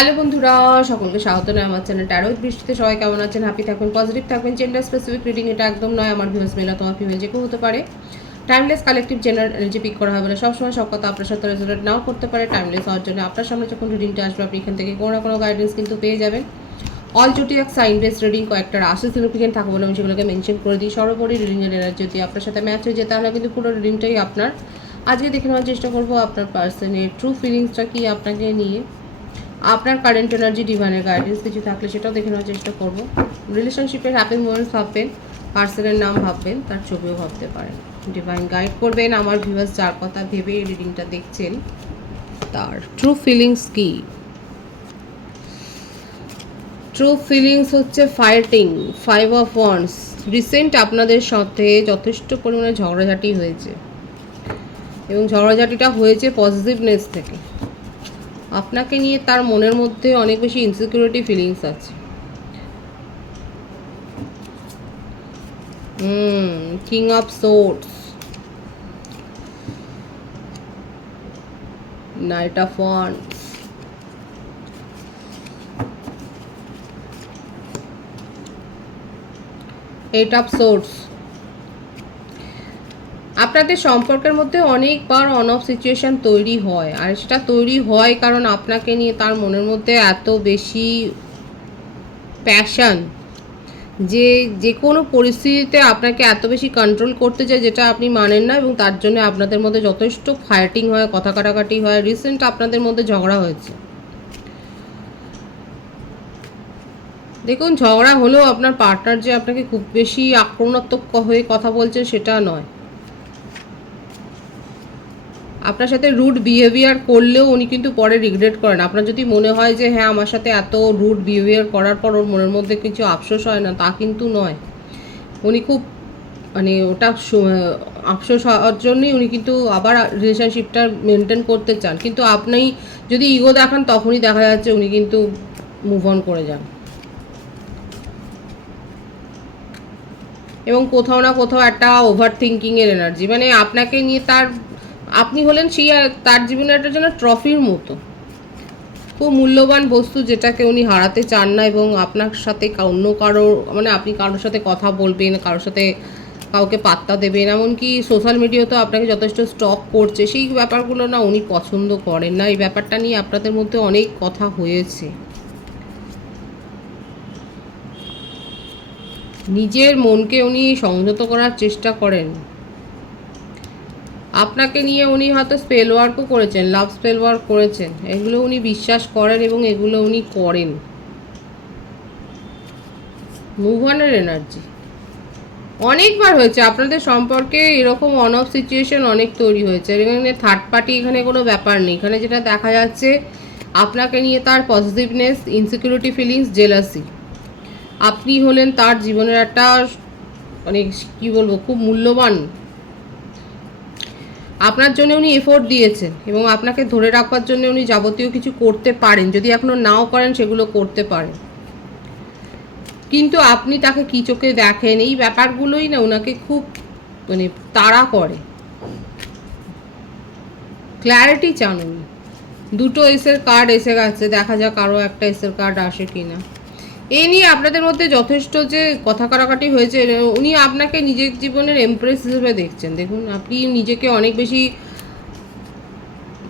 Hello বন্ধুরা, সকলকে স্বাগত। নয় আমার চ্যানেল ট্যারো বৃষ্টিতে সবাই কেমন আছেন? হ্যাপি থাকবেন পজিটিভ থাকবেন জেন্ডার স্পেসিফিক রিডিং এটা একদম নয়, আমার ভিউস মেলা তোমার ফিমেল যে কেউ হতে পারে। Timeless collective general energy pick করা হবে না সবসময় সব কথা আপনার সাথে রেজোনেট নাও করতে পারে। টাইমলেস হওয়ার জন্য আপনার সামনে যখন রিডিংটা আসবে, আপনি এখান থেকে কোনো না কোনো গাইডেন্স কিন্তু পেয়ে যাবেন। All zodiac sign base reading কয়েকটা রাশি সিগনিফিকেন্ট থাকবে বলে আমি সেগুলোকে মেনশন করে দিই। সর্বোপরি রিডিংয়ের এনার্জি যদি আপনার সাথে ম্যাচ হয়ে যায়, তাহলে কিন্তু পুরো রিডিংটাই আপনার। আজকে দেখে নেওয়ার চেষ্টা করব আপনার পার্সনের ট্রু ফিলিংসটা কি আপনাকে নিয়ে। আপনার কারেন্ট এনার্জি ডিভাইনের গাইডেন্স কিছু থাকলে সেটাও দেখে নেওয়ার চেষ্টা করব। রিলেশনশিপের হ্যাপি মোমেন্টস ভাববেন পার্সনের নাম ভাববেন, তার ছবিও ভাবতে পারেন। ডিভাইন গাইড করবেন, আমার ভিউয়ার্স যার কথা ভেবে রিডিংটা দেখছেন, তার ট্রু ফিলিংস কি? ট্রু ফিলিংস হচ্ছে fighting five of wands recent আপনাদের সাথে যথেষ্ট পরিমাণে ঝগড়াঝাটি হয়েছে। এবং ঝগড়াঝাটিটা হয়েছে পজিটিভনেস থেকে। আপনাকে নিয়ে তার মনের মধ্যে অনেক বেশি ইনসিকিউরিটি ফিলিংস আছে। King of swords knight of eight of swords আপনাদের সম্পর্কের মধ্যে অনেকবার অন অফ সিচুয়েশান তৈরি হয়। আর সেটা তৈরি হয় কারণ আপনাকে নিয়ে তার মনের মধ্যে এত বেশি প্যাশন যে যে কোনো পরিস্থিতিতে আপনাকে এত বেশি কন্ট্রোল করতে চায় যেটা আপনি মানেন না এবং তার জন্য আপনাদের মধ্যে যথেষ্ট ফাইটিং হয়, কথা কাটাকাটি হয় রিসেন্ট আপনাদের মধ্যে ঝগড়া হয়েছে। দেখুন, ঝগড়া হলেও আপনার পার্টনার যে আপনাকে খুব বেশি আক্রমণাত্মক হয়ে কথা বলছে সেটা নয়। আপনার সাথে রুড বিহেভিয়ার করলেও উনি কিন্তু পরে রিগ্রেট করেন। আপনার যদি মনে হয় যে হ্যাঁ আমার সাথে এত রুড বিহেভিয়ার করার পর ওর মনের মধ্যে কিছু আফসোস হয় না, তা কিন্তু নয়। উনি খুব মানে ওটা আফসোস হওয়ার জন্যই উনি কিন্তু আবার রিলেশনশিপটা মেনটেন করতে চান। কিন্তু আপনি যদি ইগো দেখান, তখনই দেখা যাচ্ছে উনি কিন্তু মুভ অন করে যান। এবং কোথাও না কোথাও একটা ওভার থিঙ্কিংয়ের এনার্জি মানে আপনাকে নিয়ে তার আপনি হলেন সেই তার জীবনে একটা যেন ট্রফির মতো। খুব মূল্যবান বস্তু যেটাকে উনি হারাতে চান না এবং আপনার সাথে অন্য কারও মানে আপনি কারোর সাথে কথা বলবেন, কারোর সাথে কাউকে পাত্তা দেবেন, এমনকি সোশ্যাল মিডিয়াতেও আপনাকে যথেষ্ট স্টক করছে, সেই ব্যাপারগুলো না উনি পছন্দ করেন না। এই ব্যাপারটা নিয়ে আপনাদের মধ্যে অনেক কথা হয়েছে। নিজের মনকে উনি সংযত করার চেষ্টা করেন। আপনাকে নিয়ে উনি হয়তো স্পেল ওয়ার্কও করেছেন লাভ স্পেল ওয়ার্ক করেছেন। এগুলো উনি বিশ্বাস করেন এবং এগুলো উনি করেন। মুভানের এনার্জি অনেকবার হয়েছে, আপনাদের সম্পর্কে এরকম অন অফ সিচুয়েশন অনেক তৈরি হয়েছে। এখানে থার্ড পার্টি এখানে কোনো ব্যাপার নেই। এখানে যেটা দেখা যাচ্ছে, আপনাকে নিয়ে তার পজিটিভনেস ইনসিকিউরিটি ফিলিংস জেলাসি আপনি হলেন তার জীবনের একটা মানে কী বলব, খুব মূল্যবান আপনার জন্য উনি এফোর্ট দিয়েছেন এবং আপনাকে ধরে রাখবার জন্য উনি যাবতীয় কিছু করতে পারেন। যদি এখনও নাও করেন, সেগুলো করতে পারেন। কিন্তু আপনি তাকে কি চোখে দেখেন? এই ব্যাপারগুলোই না ওনাকে খুব মানে তাড়া করে। ক্ল্যারিটি চান উনি। দুটো এসের কার্ড এসে গেছে, দেখা যাক আরও একটা এসের কার্ড আসে কিনা। এই নিয়ে আপনাদের মধ্যে যথেষ্ট যে কথা কাটাকাটি হয়েছে উনি আপনাকে নিজের জীবনের এমপ্রেস হিসেবে দেখছেন। দেখুন, আপনি নিজেকে অনেক বেশি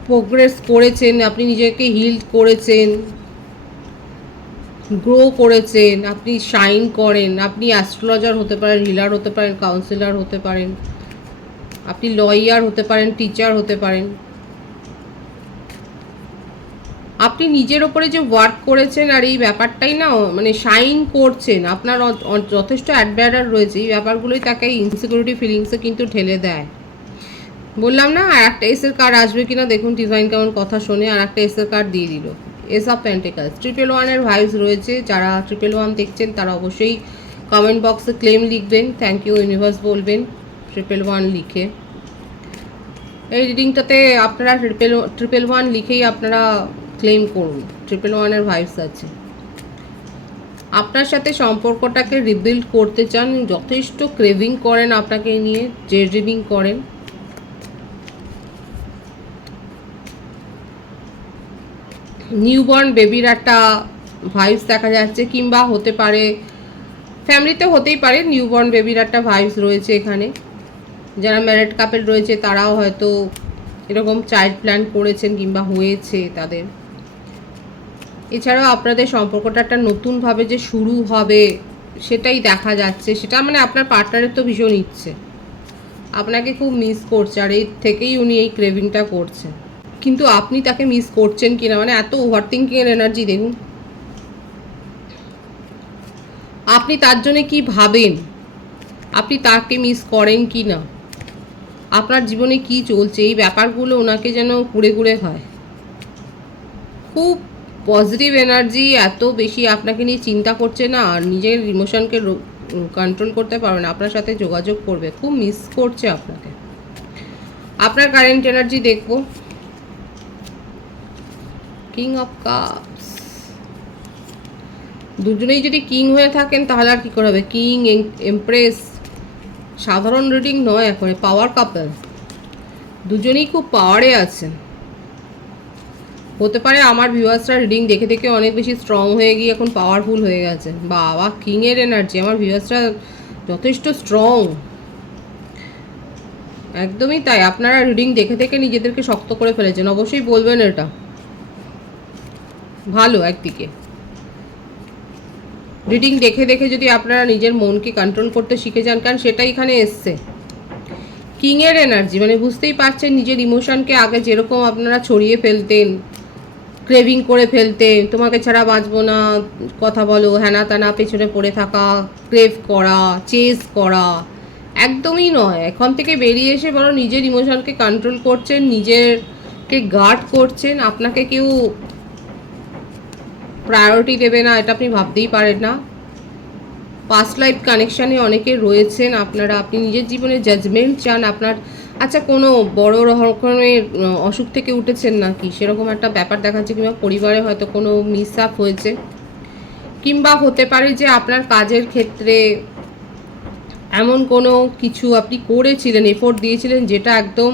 প্রোগ্রেস করেছেন, আপনি নিজেকে হিল করেছেন গ্রো করেছেন, আপনি শাইন করেন, আপনি অ্যাস্ট্রোলজার হতে পারেন হিলার হতে পারেন কাউন্সিলর হতে পারেন, আপনি লয়ার হতে পারেন টিচার হতে পারেন। আপনি নিজের ওপরে যে ওয়ার্ক করেছেন আর এই ব্যাপারটাই না মানে শাইন করছেন, আপনার যথেষ্ট অ্যাডভাইডার রয়েছে, এই ব্যাপারগুলোই তাকে ইনসিকিউরিটি ফিলিংসে কিন্তু ঠেলে দেয়। বললাম না, আর একটা এসের কার্ড আসবে কিনা দেখুন ডিজাইন কেমন কথা শোনে, আর একটা এসের কার্ড দিয়ে দিল। এস অফ প্যান্টিকালস ট্রিপল ওয়ানের ভাইবস রয়েছে, যারা ট্রিপল ওয়ান দেখছেন, তারা অবশ্যই কমেন্ট বক্সে ক্লেম লিখবেন থ্যাংক ইউ ইউনিভার্স বলবেন ট্রিপল ওয়ান লিখে। এই রিডিংটাতে আপনারা ট্রিপল ট্রিপল ওয়ান লিখেই আপনারা ক্লেম করুন। ট্রিপল ওয়ানের ভাইবস আছে। আপনার সাথে সম্পর্কটাকে রিবিল্ড করতে চান, যথেষ্ট ক্রেভিং করেন আপনাকে নিয়ে যে ড্রিমিং করেন। নিউবর্ন বেবির একটা ভাইবস দেখা যাচ্ছে, কিংবা হতে পারে ফ্যামিলিতে হতেই পারে নিউবর্ন বেবির একটা ভাইবস রয়েছে এখানে। যারা ম্যারেড কাপেল রয়েছে, তারাও হয়তো এরকম চাইল্ড প্ল্যান করেছেন কিংবা হয়েছে তাদের। এছাড়াও আপনাদের সম্পর্কটা একটা নতুনভাবে যে শুরু হবে, সেটাই দেখা যাচ্ছে। সেটা মানে আপনার পার্টনারের তো ভীষণ ইচ্ছে। আপনাকে খুব মিস করছে আর এর থেকেই উনি এই ক্রেভিংটা করছেন। কিন্তু আপনি তাকে মিস করছেন কিনা? মানে এত ওভার থিঙ্কিংয়ের এনার্জি দেখুন। আপনি তার জন্য কি ভাবেন? আপনি তাকে মিস করেন কি না আপনার জীবনে কি চলছে? এই ব্যাপারগুলো ওনাকে যেন ঘুরে ঘুরে হয় খুব পজিটিভ এনার্জি এত বেশি আপনাকে নিয়ে চিন্তা করছে না, আর নিজের ইমোশনকে কন্ট্রোল করতে পারবে না, আপনার সাথে যোগাযোগ করবে, খুব মিস করছে আপনাকে। আপনার কারেন্ট এনার্জি দেখব। কিং অফ কাপস দুজনেই যদি কিং হয়ে থাকেন, তাহলে আর কী করে হবে? কিং এমপ্রেস সাধারণ রিডিং নয় এখন পাওয়ার কাপল দুজনেই খুব পাওয়ারে আছেন। হতে পারে আমার ভিউয়ার্সরা রিডিং দেখে দেখে অনেক বেশি স্ট্রং হয়ে গিয়ে এখন পাওয়ারফুল হয়ে গেছে। বাবা কিংয়ের এনার্জি আমার ভিউয়ার্সরা যথেষ্ট স্ট্রং একদমই তাই, আপনারা রিডিং দেখে দেখে নিজেদেরকে শক্ত করে ফেলেছেন, অবশ্যই বলবেন এটা। ভালো একদিকে। রিডিং দেখে দেখে যদি আপনারা নিজের মনকে কন্ট্রোল করতে শিখে যান, কারণ সেটাই এখানে এসছে। কিংয়ের এনার্জি মানে বুঝতেই পারছেন নিজের ইমোশনকে আগে যেরকম আপনারা ছড়িয়ে ফেলতেন ক্রেভিং করে ফেলতে, তোমাকে ছাড়া বাঁচবো না, কথা বলো হ্যানা তানা, পেছনে পড়ে থাকা ক্রেভ করা চেস করা, একদমই নয়। এখন থেকে বেরিয়ে এসে বড় নিজের ইমোশনকে কন্ট্রোল করছেন, নিজেরকে গার্ড করছেন, আপনাকে কেউ প্রায়োরিটি দেবে না, এটা আপনি ভাবতেই পারেন না। পাস্ট লাইফ কানেকশানে অনেকে রয়েছেন, আপনারা, আপনি নিজের জীবনে জাজমেন্ট চান, আপনার আচ্ছা কোনো বড় রকমের অসুখ থেকে উঠেছেন নাকি? সেরকম একটা ব্যাপার দেখাচ্ছে কিংবা পরিবারে হয়তো কোনো মিস আপ হয়েছে? কিংবা হতে পারে যে আপনার কাজের ক্ষেত্রে এমন কোনো কিছু আপনি করেছিলেন এফোর্ট দিয়েছিলেন যেটা একদম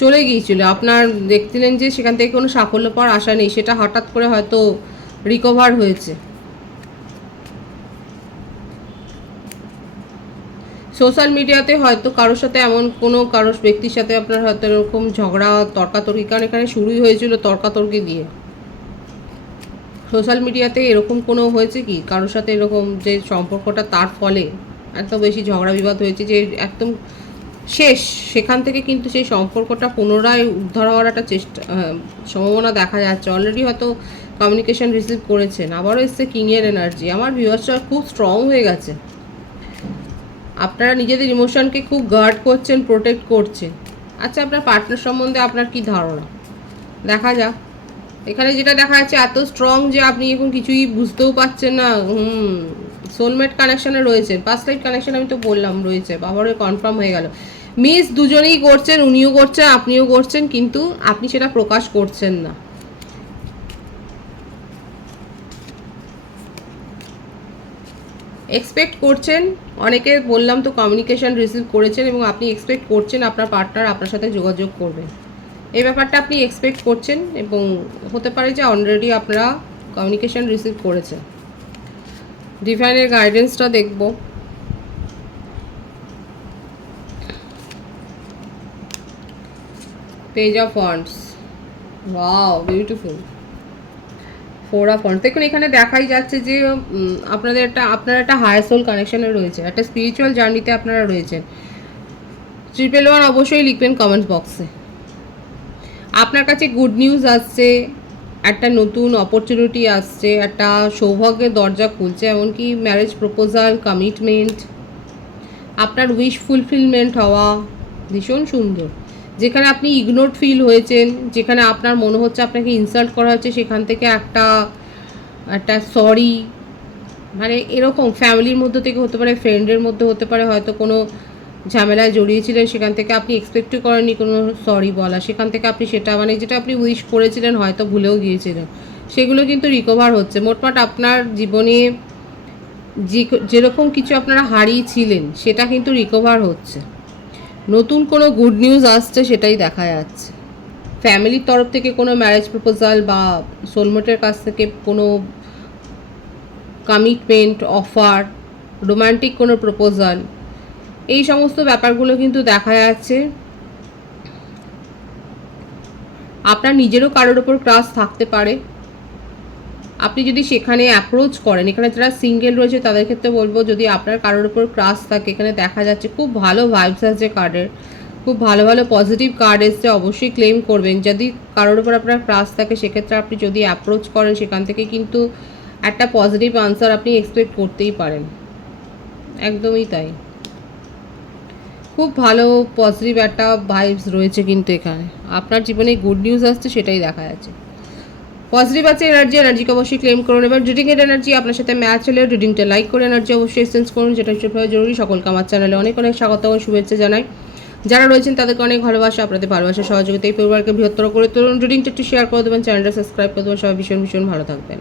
চলে গিয়েছিল? আপনার দেখছিলেন যে সেখান থেকে কোনো সাফল্য পাওয়ার আশা নেই, সেটা হঠাৎ করে হয়তো রিকভার হয়েছে। সোশ্যাল মিডিয়াতে হয়তো কারোর সাথে এমন কোনো কারোর ব্যক্তির সাথে আপনার হয়তো এরকম ঝগড়া, তর্কাতর্কি, কারণ এখানে শুরুই হয়েছিল তর্কাতর্কি দিয়ে। সোশ্যাল মিডিয়াতে এরকম কোনো হয়েছে কি? কারোর সাথে এরকম যে সম্পর্কটা তার ফলে এত বেশি ঝগড়া বিবাদ হয়েছে যে একদম শেষ, সেখান থেকে কিন্তু সেই সম্পর্কটা পুনরায় উদ্ধার হওয়ার একটা চেষ্টা সম্ভাবনা দেখা যাচ্ছে। অলরেডি হয়তো কমিউনিকেশন রিসিভ করেছেন। আবারও এসছে কিংয়ের এনার্জি আমার ভিউয়ার্সটা খুব স্ট্রং হয়ে গেছে। আপনারা নিজেদের ইমোশনকে খুব গার্ড করছেন প্রোটেক্ট করছেন। আচ্ছা আপনার পার্টনার সম্বন্ধে আপনার কি ধারণা? দেখা যাক। এখানে যেটা দেখা যাচ্ছে, এত স্ট্রং যে আপনি এখন কিছুই বুঝতেও পারছেন না। হুম সোলমেট কানেকশানে রয়েছে পাঁচ লাইট কানেকশান আমি তো বললাম, রয়েছে। বাবারও কনফার্ম হয়ে গেল। মিস দুজনেই করছেন, উনিও করছেন, আপনিও করছেন, কিন্তু আপনি সেটা প্রকাশ করছেন না। এক্সপেক্ট করছেন, অনেকে বললাম তো কমিউনিকেশন রিসিভ করেছেন এবং আপনি এক্সপেক্ট করছেন আপনার পার্টনার আপনার সাথে যোগাযোগ করবে। এই ব্যাপারটা আপনি এক্সপেক্ট করছেন এবং হতে পারে যে অলরেডি আপনারা কমিউনিকেশন রিসিভ করেছেন। ডিভাইনের গাইডেন্সটা দেখব। Page of fonts wow beautiful four of দেখুন, এখানে দেখাই যাচ্ছে যে আপনাদের একটা, আপনার একটা হায়ার সোল কানেকশনে রয়েছে, একটা স্পিরিচুয়াল জার্নিতে আপনারা রয়েছেন। ট্রিপল ওয়ান অবশ্যই লিখবেন কমেন্ট বক্সে আপনার কাছে গুড নিউজ আসছে, একটা নতুন অপরচুনিটি আসছে, একটা সৌভাগ্যের দরজা খুলছে, এমনকি ম্যারেজ প্রপোজাল কমিটমেন্ট আপনার উইশ ফুলফিলমেন্ট হওয়া ভীষণ সুন্দর। যেখানে আপনি ইগনোর ফিল হয়েছেন, যেখানে আপনার মনে হচ্ছে আপনাকে ইনসাল্ট করা হচ্ছে, সেখান থেকে একটা একটা সরি মানে এরকম ফ্যামিলির মধ্যে থেকে হতে পারে ফ্রেন্ডের মধ্যে হতে পারে, হয়তো কোনো ঝামেলায় জড়িয়েছিলেন, সেখান থেকে আপনি এক্সপেক্টও করেননি কোনো সরি বলা, সেখান থেকে আপনি সেটা মানে যেটা আপনি উইশ করেছিলেন, হয়তো ভুলেও গিয়েছিলেন। সেগুলো কিন্তু রিকভার হচ্ছে। মোটমাট আপনার জীবনে যে, যেরকম কিছু আপনারা হারিয়েছিলেন, সেটা কিন্তু রিকভার হচ্ছে। নতুন কোনো গুড নিউজ আসছে সেটাই দেখা যাচ্ছে। ফ্যামিলির তরফ থেকে কোনো ম্যারেজ প্রপোজাল বা সোলমেটের কাছ থেকে কোনো কমিটমেন্ট অফার রোমান্টিক কোনো প্রপোজাল এই সমস্ত ব্যাপারগুলো কিন্তু দেখা যাচ্ছে। আপনার নিজেরও কারোর ওপর ক্রাশ থাকতে পারে। আপনি যদি সেখানে অ্যাপ্রোচ করেন, এখানে যারা সিঙ্গেল রয়েছে তাদের ক্ষেত্রে বলব যদি আপনার কারোর ওপর ক্রাশ থাকে, এখানে দেখা যাচ্ছে খুব ভালো ভাইবস আছে কার্ডের খুব ভালো ভালো পজিটিভ কার্ড এসছে, অবশ্যই ক্লেম করবেন। যদি কারোর উপর আপনার ক্রাশ থাকে, সেক্ষেত্রে আপনি যদি অ্যাপ্রোচ করেন, সেখান থেকে কিন্তু একটা পজিটিভ আনসার আপনি এক্সপেক্ট করতেই পারেন। একদমই তাই। খুব ভালো পজিটিভ একটা ভাইবস রয়েছে কিন্তু এখানে। আপনার জীবনে গুড নিউজ আসছে, সেটাই দেখা যাচ্ছে। পজিটিভ আছে এনার্জি এনার্জিকে অবশ্যই ক্লেম করুন। এবার এর এনার্জি আপনার সাথে ম্যাচ হলে রিডিংটা লাইক করে এনার্জি অবশ্যই এক্সচেঞ্জ করুন, যেটা ভীষণভাবে জরুরি। সকলকে আমার চ্যানেলে অনেক অনেক স্বাগত ও শুভেচ্ছা জানাই। যারা রয়েছেন তাদেরকে অনেক ভালোবাসা, আপনাদের ভালোবাসা সহযোগিতা এই পরিবারকে বৃহত্তর করে তুলুন। রিডিংটা একটু শেয়ার করে দেবেন চ্যানেলটা সাবস্ক্রাইব করে দেবেন। সবাই ভীষণ ভীষণ ভালো থাকবেন।